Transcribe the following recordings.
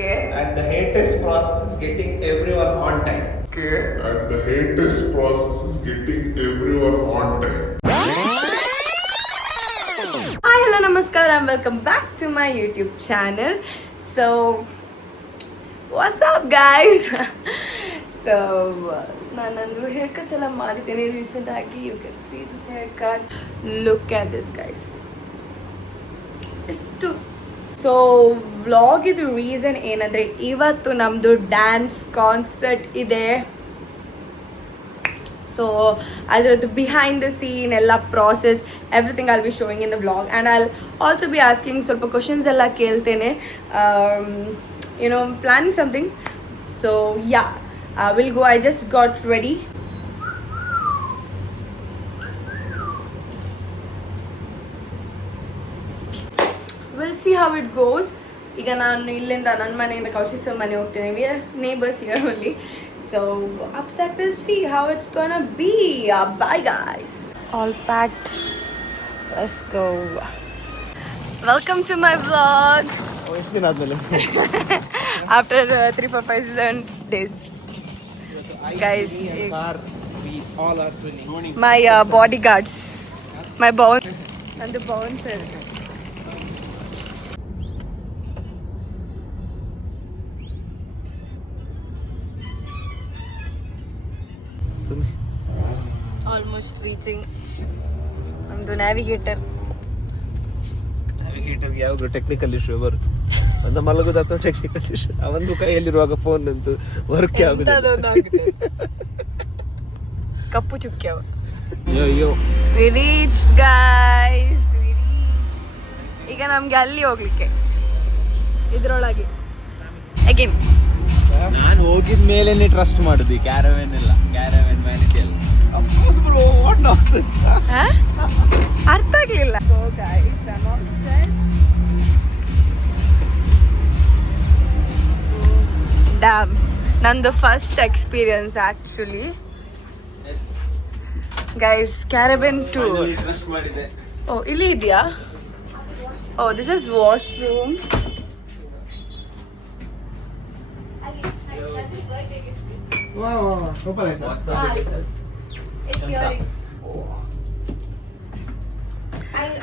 Okay. And the hatest process is getting everyone on time. Okay. And the hatest process is getting everyone on time. Hi, hello, namaskar, and welcome back to my YouTube channel. So, what's up, guys? So, nandu haircut ella madideni recent agi. You can see this haircut. Look at this, guys. It's too. So ವ್ಲಾಗಿದು reason ಏನಂದರೆ ಇವತ್ತು ನಮ್ಮದು dance concert ಇದೆ. So ಅದರದ್ದು behind the scene ಎಲ್ಲ process everything I'll be showing in the vlog and I'll also be asking ಸ್ವಲ್ಪ questions ಎಲ್ಲ ಕೇಳ್ತೇನೆ, you know planning something. So yeah will go. I just got ready. Will see how it goes. ಈಗ ನಾನು ಇಲ್ಲಿಂದ ನನ್ನ ಮನೆಯಿಂದ Kaushik sir ಮನೆ ಹೋಗ್ತೀನಿ. We are neighbours here only. So after that we'll see how it's gonna be. Bye guys. All packed. Let's go. Welcome to my vlog. Oh, it's been admele. After 3, 4, 5, 7 days. Guys, Car, we all are twinning. my bodyguards, my bounce and the bouncers. Almost reaching. I'm the navigator. Navigator ಯಾವಾಗ technical issue ಬರುತ್ತೆ. ಒಂದು ಮಲಗೋದು ಅಥವಾ technical issue. ಒಂದು ಕೈಯಲ್ಲಿರುವಾಗ phone ಅಂತೂ work ಆಗುದಿಲ್ಲ. ಕಪ್ಪು ಚುಕ್ಕ್ಯವ. ಅಯ್ಯೋ We reached, guys. We reached. ಈಗ ನಮ್ಗೆ ಅಲ್ಲಿ ಹೋಗ್ಲಿಕ್ಕೆ ಇದ್ರೊಳಗೆ ಅಗೇನ್. ನಾನು ಹೋಗಿದ ಮೇಲೇನೆ ಟ್ರಸ್ಟ್ ಮಾಡುದು. ಕ್ಯಾರವೆನ್ ಎಲ್ಲ, ಕ್ಯಾರವೆನ್ ವ್ಯಾನಿಟಿ ಎಲ್ಲ. of course bro, what nonsense. ಅರ್ಥ ಆಗ್ಲಿಲ್ಲ. So guys, I'm all set. Damn, ನಂದು first experience actually. Guys, caravan tour. Trust ಮಾಡಿದೆ. ಓ, ಇಲ್ಲಿ ಇದೆಯಾ? Oh, this is washroom. Wow super ಆಯ್ತು.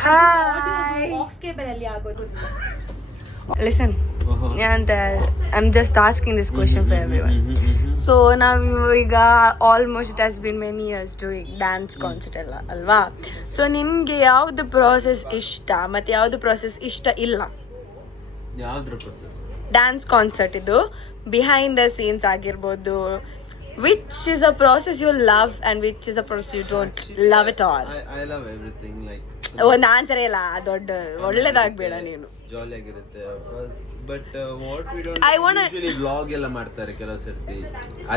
Hi. Listen, I'm just asking this question for everyone. So ನಾವು ಈಗ almost it has been many years doing dance concert ಎಲ್ಲ ಅಲ್ವಾ? So ನಿಮಗೆ ಯಾವ್ದು ಪ್ರಾಸೆಸ್ ಇಷ್ಟ ಮತ್ತು ಯಾವ್ದು ಪ್ರಾಸೆಸ್ ಇಷ್ಟ ಇಲ್ಲ? ಯಾವ್ದ್ರ ಪ್ರೊಸೆಸ್? ಡ್ಯಾನ್ಸ್ ಕಾನ್ಸರ್ಟ್ ಇದು ಬಿಹೈಂಡ್ ದ ಸೀನ್ಸ್ ಆಗಿರ್ಬೋದು. Which is a process you love and which is a process you don't love at all? I love everything, like ಒಂದು ಆನ್ಸರೇ ಇಲ್ಲ. ದೊಡ್ಡ ಒಳ್ಳೇದಾಗಬೇಡ ನೀನು. ಜಾಲಿ ಆಗಿರುತ್ತೆ. But what we don't I wanna- usually vlog ಎಲ್ಲ ಮಾಡ್ತಾರೆ ಕೆಲವು ಸರ್ತಿ.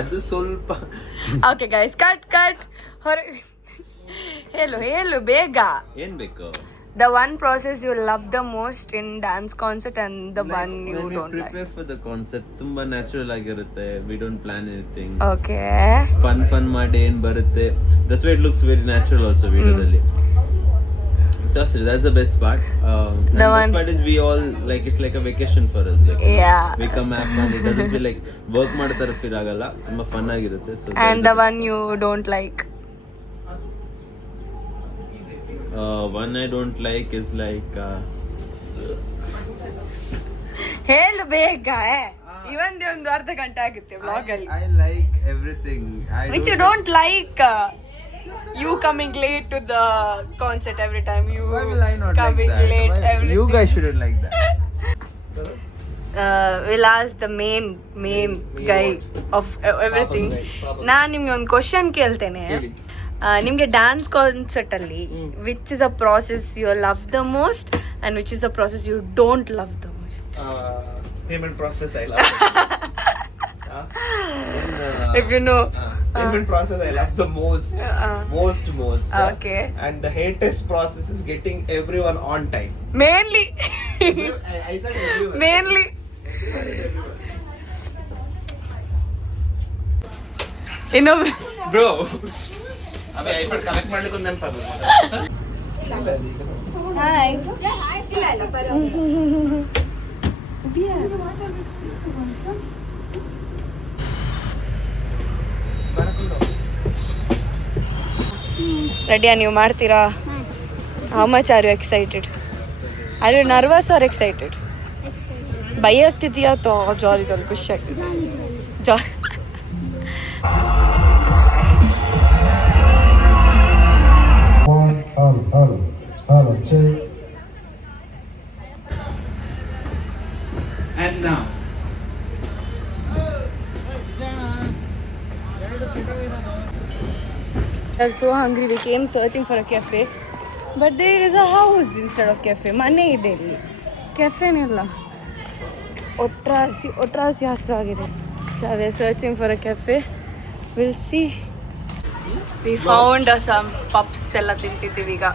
ಅದು ಸ್ವಲ್ಪ ಓಕೆ ಗೈಸ್, ಕಟ್ ಹೊರ ಹೇಳು ಬೇಗ. ಏನ್ ಬೇಕು? The one process you love the most in dance concert and the one you don't like. Prepare for the concert ತುಂಬಾ ನ್ಯಾಚುರಲ್ ಆಗಿರುತ್ತೆ. We don't plan anything. Okay. Fun ಮಾಡಿ ಏನ್ ಬರುತ್ತೆ. That's why it looks very natural also videoದಲ್ಲಿ. So that's the best part. And the best part is we all like, it's like a vacation for us. Like Yeah. we come have fun. It doesn't feel like work ಮಾಡ್ತಾರೆ feel ಆಗಲ್ಲ. ತುಂಬಾ fun ಆಗಿರುತ್ತೆ. So And the one you don't like. one I don't like is like ಹೇಳು ಬೇಗ. ಇವಂದೇ ಒಂದು ಅರ್ಧ ಗಂಟೆ ಆಗುತ್ತೆ ವ್ಲಾಗ್ ಅಲ್ಲಿ. I like everything. Which you don't like. You coming late to the concert every time. You Why will I not like coming that? late Why? everything. You guys shouldn't like that. We'll ask the main guy of everything. ನಾನು ನಿಮ್ಗೆ ಒಂದು question ಕೇಳ್ತೇನೆ. ನಿಮಗೆ dance concert ಅಲ್ಲಿ which is a process you love the most and which is a process you don't love the most? Payment process I love. If you know. Payment process I love the most. Most. Okay. And the hatest process is getting everyone on time. Mainly. I said everyone. Mainly. ಇನ್ನೊಮ್ಮೆ Bro. ಅಬೇ iPhone connect ಮಾಡ್ಲಿಕ್ಕೆ ಒಂದು ನೆನಪಾಗುತ್ತೆ. Hi. ರೆಡಿಯಾ ನೀವು ಮಾಡ್ತೀರಾ? How much are you excited? Are you nervous are excited? ಭಯ ಆಗ್ತಿದೆಯಾ ಅಥವಾ ಜಾಲಿ ಜಾಲಿ ಖುಷಿ ಆಗ್ತಿದೆ? ಜಾಲಿ. Hello, check. And now. We are so hungry. We came searching for a cafe, but there is a house instead of cafe. ಮನೆ ಇದೆ ಇಲ್ಲಿ, ಕೆಫೆನಿಲ್ಲ. ಒಟ್ರಾಸಿ ಹಸಿರಾಗಿದೆ. So we are searching for a cafe. We'll see. We found some pups ಎಲ್ಲ ತಿಂತಿದ್ದೀವಿ ಈಗ.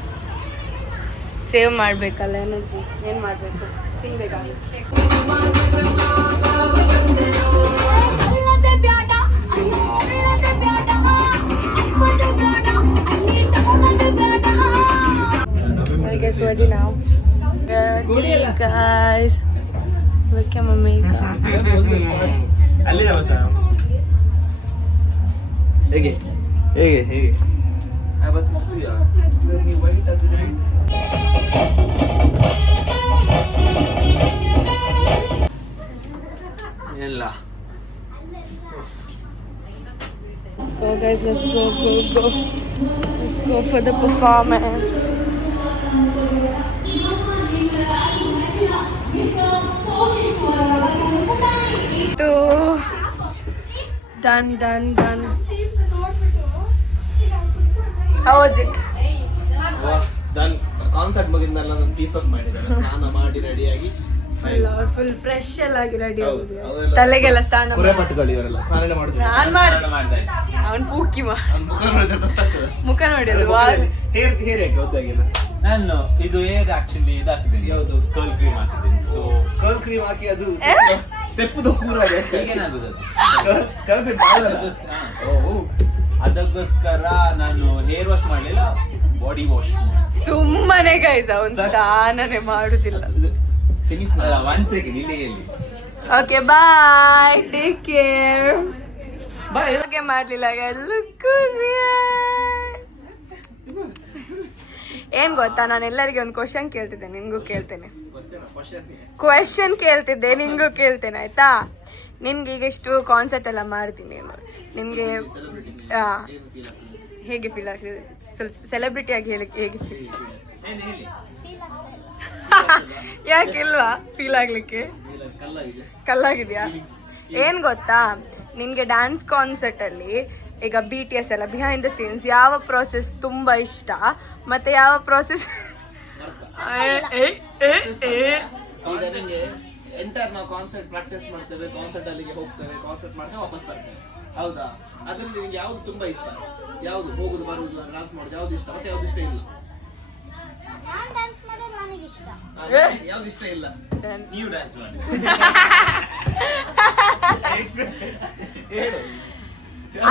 Save ಮಾಡಬೇಕಲ್ಲ energy. ಏನು ಮಾಡಬೇಕು? ತಿನ್ಬೇಕಾಗುತ್ತೆ. I get ready now. Ready, guys. Look at my makeup. ಅಲ್ಲಿದೆ ಮಚ್ಚ. ಹೇಗೆ ವೈಟ್ ಆಗಿದ್ರೆ ಎಲ್ಲ Let's go, guys. Let's go. Let's go for the performance. Done. How was it? Done. Concert ಮುಗಿದ್ಮೇಲೆ ನಾನು ಪೀಸ್ ಆಫ್ ಮಾಡಿದ್ದೇನೆ. ಸ್ನಾನ ಮಾಡಿ ರೆಡಿಯಾಗಿ ಫುಲ್ ಫ್ರೆಶ್ ಎಲ್ಲ ಆಗಿ ರೆಡಿ ಆಗುದು. ತಲೆಗೆಲ್ಲ ಸ್ನಾನ ಕುರೆ ಪಟ್ಟುಗಳು ಇವರೆಲ್ಲ ಸ್ನಾನ ಮಾಡಿದ್ರು. ನಾನ್ ಮಾಡ್ದೆ. ಅವನ್ ಪೂಕಿ ಮುಖ ನೋಡಿದ್ರೆ ಗೊತ್ತಾಗ್ತದೆ. ಮುಖ ನೋಡಿದ್ರು. ಹೇರ್ ಯಾಕೆ ಗೊತ್ತಾಗಿಲ್ಲ. ನಾನು ಇದು ಹೇಗೆ ಆಕ್ಚುಲಿ ಇದಾಕಿದ್ದೀನಿ, ಯಾವುದು? ಕರ್ಲ್ ಕ್ರೀಮ್ ಹಾಕಿದ್ದೀನಿ. ಸೊ ಕರ್ಲ್ ಕ್ರೀಮ್ ಹಾಕಿ ಅದು ತೆಪ್ಪುದು ಕೂರ ಈಗೇನಾಗುದು ಅದಕ್ಕೋಸ್ಕರ ನಾನು ಹೇರ್ ವಾಶ್ ಮಾಡಲಿಲ್ಲ, ಬಾಡಿ ವಾಶ್. ಸುಮ್ಮನೆ ಗೈಸ್ ಅವನ್ ಸ್ನಾನನೇ ಮಾಡುದಿಲ್ಲ. ಒಂದ್ ಸೆಕೆಂಡ್ ಇಲ್ಲಿ ಹೇಳಿ. Okay bye, take care. Bye. Okay ಮಾಡ್ಲಿಲ್ಲ ಗೈಸ್. ಏನ್ ಗೊತ್ತಾ, ನಾನು ಎಲ್ಲರಿಗೆ ಒಂದು ಕ್ವಶನ್ ಕೇಳ್ತಿದ್ದೆ, ನಿನ್ಗೂ ಕೇಳ್ತೇನೆ. ಕ್ವೆಶನ್ ಕೇಳ್ತಿದ್ದೆ, ನಿನ್ಗೂ ಕೇಳ್ತೇನೆ ಆಯ್ತಾ? ನಿನ್ಗೆ ಈಗ ಇಷ್ಟು ಕಾನ್ಸರ್ಟ್ ಎಲ್ಲ ಮಾಡ್ತೀನಿ, ನಿನ್ಗೆ ಹೇಗೆ ಫೀಲ್ ಆಗ್ತಿದೆ? ಸೆಲೆಬ್ರಿಟಿ ಆಗಿ ಹೇಗೆ ಫೀಲ್? ಯಾಕಿಲ್ವಾ ಫೀಲ್ ಆಗ್ಲಿಕ್ಕೆ? ಕಲ್ಲಾಗಿದ್ಯಾ? ಏನ್ ಗೊತ್ತಾ, ನಿನ್ಗೆ ಡ್ಯಾನ್ಸ್ ಕಾನ್ಸರ್ಟ್ ಅಲ್ಲಿ ಈಗ BTS ಎಲ್ಲ ಬಿಹೈಂಡ್ ದ ಸೀನ್ಸ್ ಯಾವ ಪ್ರೋಸೆಸ್ ತುಂಬಾ ಇಷ್ಟ, ಮತ್ತೆ ಯಾವ ಪ್ರೋಸೆಸ್ ಎಂಟರ್ ನಾವು ಕಾನ್ಸರ್ಟ್ ಪ್ರಾಕ್ಟೀಸ್ ಮಾಡ್ತೇವೆ, ಕಾನ್ಸರ್ಟ್ ಅಲ್ಲಿಗೆ ಹೋಗ್ತೇವೆ, ಕಾನ್ಸರ್ಟ್ ಮಾಡ್ತೇವೆ, ವಾಪಸ್ ಬರ್ತೇವೆ, ಹೌದಾ? ಅದ್ರಲ್ಲಿ ನಿಮ್ಗೆ ಯಾವ್ದು ತುಂಬಾ ಇಷ್ಟ? ಯಾವ್ದು ಹೋಗುದು ಬರುದು ಡಾನ್ಸ್ ಮಾಡೋದು ಯಾವ್ದು ಇಷ್ಟ, ಮತ್ತೆ ಯಾವ್ದು ಇಷ್ಟ ಇಲ್ಲ? ಯಾವ್ದು ಇಷ್ಟ ಇಲ್ಲ? ನೀವು ಡ್ಯಾನ್ಸ್ ಮಾಡಿ ಹೇಳು.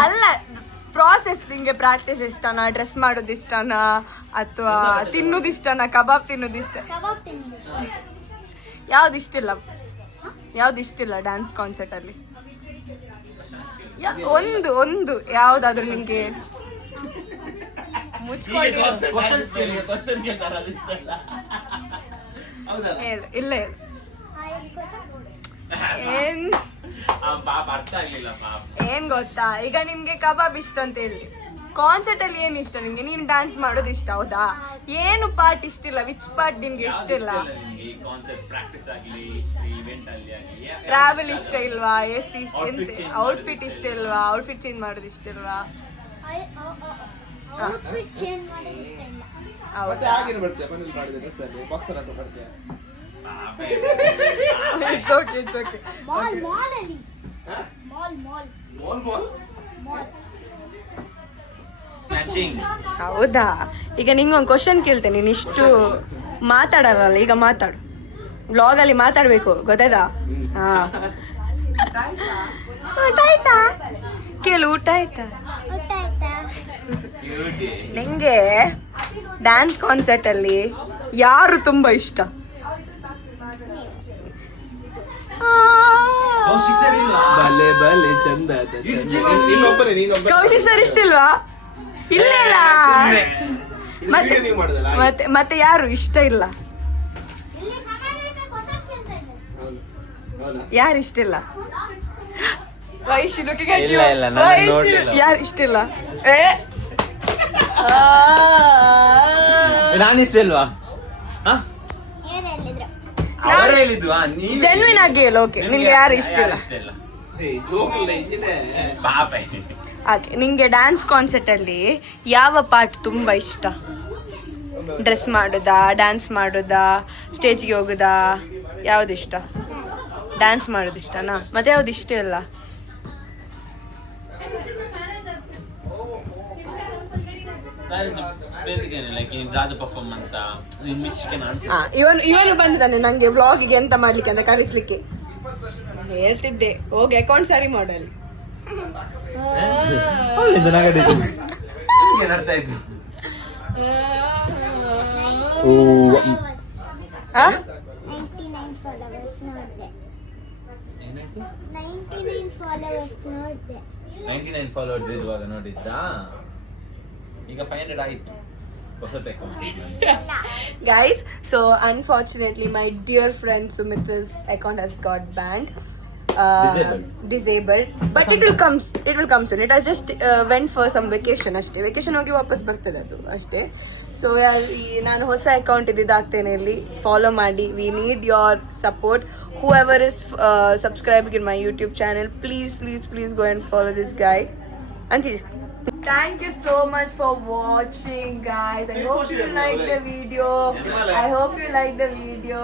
ಅಲ್ಲ, ಪ್ರಾಸೆಸ್ ನಿಂಗೆ ಪ್ರಾಕ್ಟೀಸ್ ಇಷ್ಟನಾ, ಡ್ರೆಸ್ ಮಾಡೋದು ಇಷ್ಟನಾ, ಅಥವಾ ತಿನ್ನೋದು ಇಷ್ಟನಾ, ಕಬಾಬ್ ತಿನ್ನೋದು ಇಷ್ಟ? ಯಾವ್ದು ಇಷ್ಟಿಲ್ಲ ಡ್ಯಾನ್ಸ್ ಕಾನ್ಸರ್ಟ್ ಅಲ್ಲಿ? ಒಂದು ಯಾವ್ದಾದ್ರು ನಿಂಗೆ ಮುಚ್ಕೊಂಡು ಹೇಳು. ಇಲ್ಲ ಹೇಳು. ಏನ್ ಗೊತ್ತಾ, ಈಗ ನಿಮ್ಗೆ ಕಬಾಬ್ ಇಷ್ಟ ಅಂತ ಹೇಳಿ, ಕಾನ್ಸರ್ಟ್ ಅಲ್ಲಿ ಏನು ಇಷ್ಟ ನಿಮ್ಗೆ? ನೀನು ಡ್ಯಾನ್ಸ್ ಮಾಡೋದು ಇಷ್ಟ, ಹೌದಾ? ಏನು ಪಾರ್ಟ್ ಇಷ್ಟಿಲ್ಲ? ವಿಚ್ ಪಾರ್ಟ್ ನಿಮ್ಗೆ ಇಷ್ಟ ಇಲ್ಲ? ಟ್ರಾವೆಲ್ ಇಷ್ಟ ಇಲ್ವಾ? ಔಟ್ಫಿಟ್ ಇಷ್ಟ ಇಲ್ವಾ? ಔಟ್ಫಿಟ್ ಚೇಂಜ್ ಮಾಡೋದು ಇಷ್ಟ ಇಲ್ವಾ? ಮತ್ತೆ ಆಗಿನ ಬರ್ತೇವೆ ಮನೇಲಿ ಮಾಡಿದ ಡ್ರೆಸ್ ಅಲ್ಲಿ ಬಾಕ್ಸರ್ ಹಾಕೋ ಬರ್ತೇವೆ. It's okay. ಹೌದಾ? ಈಗ ನಿಂಗೊಂದು ಕ್ವಶನ್ ಕೇಳ್ತೇನೆ, ನೀನು ಇಷ್ಟು ಮಾತಾಡಲ್ಲ, ಈಗ ಮಾತಾಡು. ವ್ಲಾಗಲ್ಲಿ ಮಾತಾಡ್ಬೇಕು, ಗೊತ್ತಾಯ್ತಾ? ಹಾ, ಊಟ ಆಯ್ತಾ? ಕೇಳು, ಊಟ ಆಯ್ತಾ? ನಿಂಗೆ ಡ್ಯಾನ್ಸ್ ಕಾನ್ಸರ್ಟ್ ಅಲ್ಲಿ ಯಾರು ತುಂಬಾ ಇಷ್ಟ? ಬಲೆ ಚಂದ. ಕೌಶಿಕ್ ಸರ್ ಇಷ್ಟ ಇಲ್ವಾ? ಇಲ್ಲ ಇದು video ನೀವು ಮಾಡೋದಲ್ಲ ಹಾಗೆ. ಮತ್ತೆ ಮತ್ತೆ ಯಾರು ಇಷ್ಟ ಇಲ್ಲ? ಹೌದು. ಹೌದಾ? ಯಾರು ಇಷ್ಟ ಇಲ್ಲ? ವೈಶಿ looking at ಇಲ್ಲ, you. ಇಲ್ಲ, ನಾನು ವೈಶಿ, ನೋಡ್ಲಿಲ್ಲ. ಯಾರು ಇಷ್ಟ ಇಲ್ಲ? ನಾನು ಇಷ್ಟ ಇಲ್ವಾ? ಅವರೇ ಹೇಳಿದ್ವಾ? ನೀವು ಜೆನ್ವಿನ್ ಆಗಿ ಹೇಳು. ಓಕೆ, ನಿಂಗೆ ಯಾರು ಇಷ್ಟ ಇಲ್ಲ? ಏಯ್, joke ಇಲ್ಲ, ಇದಿದೆ. ಪಾಪೆ. ಓಕೆ, ನಿಂಗೆ ಡ್ಯಾನ್ಸ್ ಕಾನ್ಸರ್ಟ್ ಅಲ್ಲಿ ಯಾವ ಪಾರ್ಟ್ ತುಂಬಾ ಇಷ್ಟ? ಡ್ರೆಸ್ ಮಾಡೋದಾ, ಡ್ಯಾನ್ಸ್ ಮಾಡೋದಾ, ಸ್ಟೇಜ್ಗೆ ಹೋಗೋದಾ? ಯಾವ್ದು ಇಷ್ಟ? ಡ್ಯಾನ್ಸ್ ಮಾಡೋದು ಇಷ್ಟನಾ? ಮತ್ತೆ ಯಾವ್ದು ಇಷ್ಟ ಇಲ್ಲ? ज़्यादा परफॉर्म ಅಂತ ಇನ್ ಮಿಚ್ ಕೆನ್ ಆನ್ಸರ್. ಇವನು ಬಂದಿದ್ದಾನೆ ನಂಗೆ ವ್ಲಾಗಿಗೆ ಎಂತ ಮಾಡ್ಲಿಕ್ಕೆ ಅಂತ ಕಳಿಸ್ಲಿಕ್ಕೆ. ಹೇಳ್ತಿದ್ದೆ ಹೋಗಿ ಅಕೌಂಟ್ ಸರಿ ಮಾಡಲ್. ಅಲ್ಲಿಂದ ನಗಡಿದ್ದು ಏನು ಅರ್ಥ ಆಯ್ತು? ಆ 99 followers ನೋಡ್ದೆ. ಏನಾಯ್ತು? 99 followers ನೋಡ್ದೆ. 99 ಫಾಲೋವರ್ಸ್ ಇರುವಾಗ ನೋಡಿದ್ದಾ? ಈಗ 500 ಆಯ್ತು. ಹೊಸತ account. Guys, so unfortunately my dear friend Sumit's account has got banned. Disabled. But it will come soon. It has just went for some vacation ಅಷ್ಟೇ. ವೆಕೇಶನ್ ಹೋಗಿ ವಾಪಸ್ ಬರ್ತದೆ ಅದು ಅಷ್ಟೇ. ಸೊ ನಾನು ಹೊಸ ಅಕೌಂಟ್ ಇದಾಗ್ತೇನೆ ಇಲ್ಲಿ. ಫಾಲೋ ಮಾಡಿ. We need your support. Whoever is subscribing in my YouTube channel, please go and follow this guy. Anji, thank you so much for watching, guys. I hope you like the video.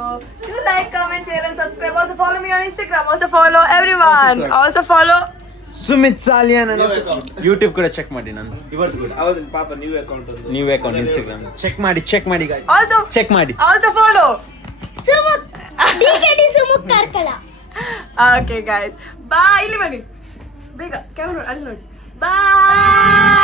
Do like, comment, share and subscribe. Also follow me on Instagram. Also follow everyone. Also follow Sumit Saliyan New account. YouTube ಕೂಡ check ಮಾಡಿ ನಾನು. ಇವತ್ತು ಕೂಡ ಹೌದು ಪಾಪ new account ಒಂದು new account Instagram check ಮಾಡಿ guys. also check ಮಾಡಿ. also follow. Sumukh DKD Sumukh Karkala. Okay guys. Bye. ಇಲ್ಲಿ ಬನ್ನಿ. ಬೇಗ ಕ್ಯಾಮೆರಾ ಅಲ್ಲಿ ನೋಡಿ. Bye.